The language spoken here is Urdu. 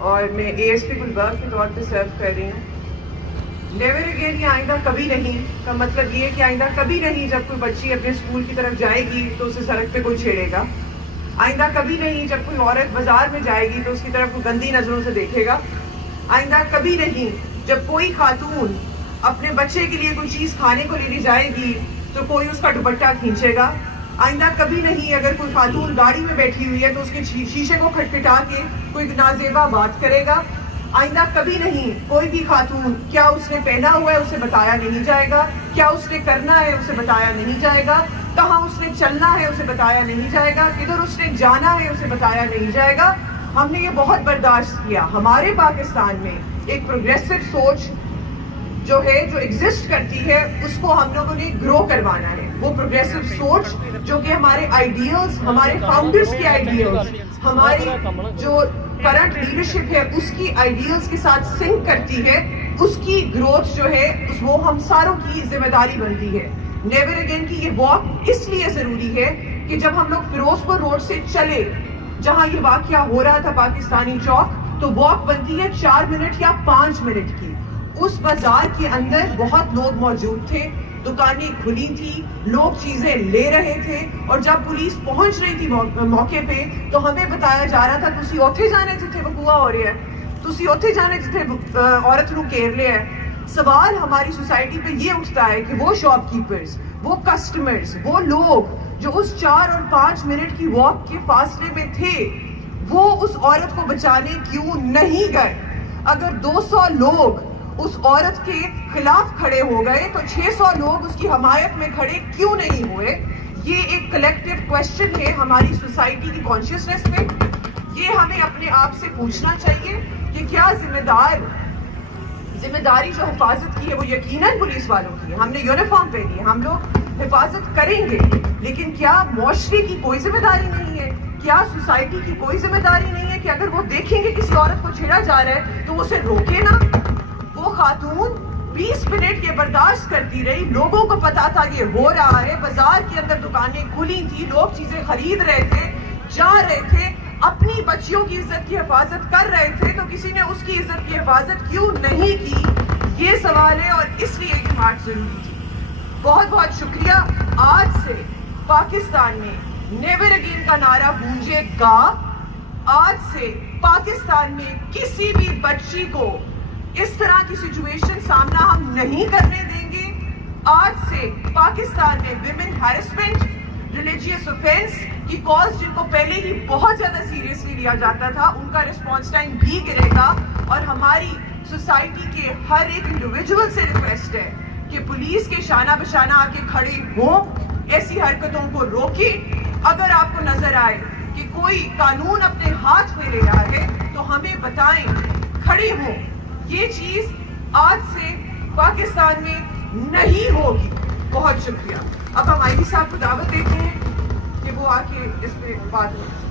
اور میں ASP گلبرگ کے طور پہ سرو کر رہی ہوں. نیور اگین یہ آئندہ کبھی نہیں کا مطلب یہ ہے کہ آئندہ کبھی نہیں جب کوئی بچی اپنے اسکول کی طرف جائے گی تو اسے سڑک پہ کوئی چھیڑے گا. آئندہ کبھی نہیں جب کوئی عورت بازار میں جائے گی تو اس کی طرف کوئی گندی نظروں سے دیکھے گا. آئندہ کبھی نہیں جب کوئی خاتون اپنے بچے کے لیے کوئی چیز کھانے کو لینے جائے گی تو کوئی اس کا دوپٹہ کھینچے گا. آئندہ کبھی نہیں اگر کوئی خاتون گاڑی میں بیٹھی ہوئی ہے تو اس کے شیشے کو کھٹکھٹا کے کوئی نازیبا بات کرے گا. آئندہ کبھی نہیں کوئی بھی خاتون کیا اس نے پہنا ہوا ہے اسے بتایا نہیں جائے گا, کیا اس نے کرنا ہے اسے بتایا نہیں جائے گا, کہاں اس نے چلنا ہے اسے بتایا نہیں جائے گا, کدھر اس نے جانا ہے اسے بتایا نہیں جائے گا. ہم نے یہ بہت برداشت کیا. ہمارے پاکستان میں ایک پروگریسو سوچ جو ہے جو ایگزسٹ کرتی ہے اس کو ہم لوگوں نے گرو کروانا ہے. وہ پروگریسو سوچ جو کہ ہمارے آئیڈیلز, ہمارے فاؤنڈرز کے آئیڈیلز, ہماری جو کرنٹ لیڈرشپ ہے اس کی آئیڈیلز کے ساتھ سنک کرتی ہے, اس کی گروتھ جو ہے وہ ہم ساروں کی ذمہ داری بنتی ہے. نیور اگین کی یہ واک اس لیے ضروری ہے کہ جب ہم لوگ فیروز پور روڈ سے چلے جہاں یہ واقعہ ہو رہا تھا پاکستانی چوک, تو واک بنتی ہے 4 منٹ یا 5 منٹ کی. اس بازار کے اندر بہت لوگ موجود تھے, دکانیں کھلی تھی, لوگ چیزیں لے رہے تھے, اور جب پولیس پہنچ رہی تھی موقع پہ تو ہمیں بتایا جا رہا تھا تسی اوتھے جانے جتھے وقوع ہو رہا ہے, تسی اوتھے جانے جتھے عورت نو گھیر لیا ہے. سوال ہماری سوسائٹی پہ یہ اٹھتا ہے کہ وہ شاپ کیپرز, وہ کسٹمرز, وہ لوگ جو اس 4 اور 5 منٹ کی واک کے فاصلے میں تھے وہ اس عورت کو بچانے کیوں نہیں گئے؟ اگر 200 لوگ اس عورت کے خلاف کھڑے ہو گئے تو 600 لوگ اس کی حمایت میں کھڑے کیوں نہیں ہوئے؟ یہ ایک کلیکٹیو کویسچن ہے ہماری سوسائٹی کی کانشیسنس میں. یہ ہمیں اپنے آپ سے پوچھنا چاہیے کہ کیا ذمہ داری جو حفاظت کی ہے وہ یقیناً پولیس والوں کی ہے. ہم نے یونیفارم پہنی ہے, ہم لوگ حفاظت کریں گے, لیکن کیا معاشرے کی کوئی ذمہ داری نہیں ہے؟ کیا سوسائٹی کی کوئی ذمہ داری نہیں ہے کہ اگر وہ دیکھیں گے کسی عورت کو چھیڑا جا رہا ہے تو اسے روکے نا؟ وہ خاتون 20 منٹ یہ برداشت کرتی رہی, لوگوں کو پتا تھا یہ ہو رہا ہے, بازار کے اندر دکانیں کھلی تھی, لوگ چیزیں خرید رہے تھے, جا رہے تھے, اپنی بچیوں کی عزت کی حفاظت کر رہے تھے, تو کسی نے اس کی عزت کی حفاظت کیوں نہیں کی؟ یہ سوال ہے, اور اس لیے یہ مارچ ضروری تھی. بہت بہت شکریہ. آج سے پاکستان میں نیور اگین کا نعرہ گونجے گا. آج سے پاکستان میں کسی بھی بچی کو اس طرح کی سچویشن سامنا ہم نہیں کرنے دیں گے. آج سے پاکستان میں ویمن ہیرسمنٹ, ریلیجیس آفینس کی کالز جن کو پہلے ہی بہت زیادہ سیریسلی لیا جاتا تھا ان کا رسپانس ٹائم بھی گرے گا. اور ہماری سوسائٹی کے ہر ایک انڈیویجول سے ریکویسٹ ہے کہ پولیس کے شانہ بشانہ آ کے کھڑے ہوں, ایسی حرکتوں کو روکے. اگر آپ کو نظر آئے کہ کوئی قانون اپنے ہاتھ میں لے رہا ہے تو ہمیں بتائیں, کھڑے ہوں. یہ چیز آج سے پاکستان میں نہیں ہوگی. بہت شکریہ. اب ہم آئی صاحب کو دعوت دیتے ہیں کہ وہ آ کے اس پہ بات کریں.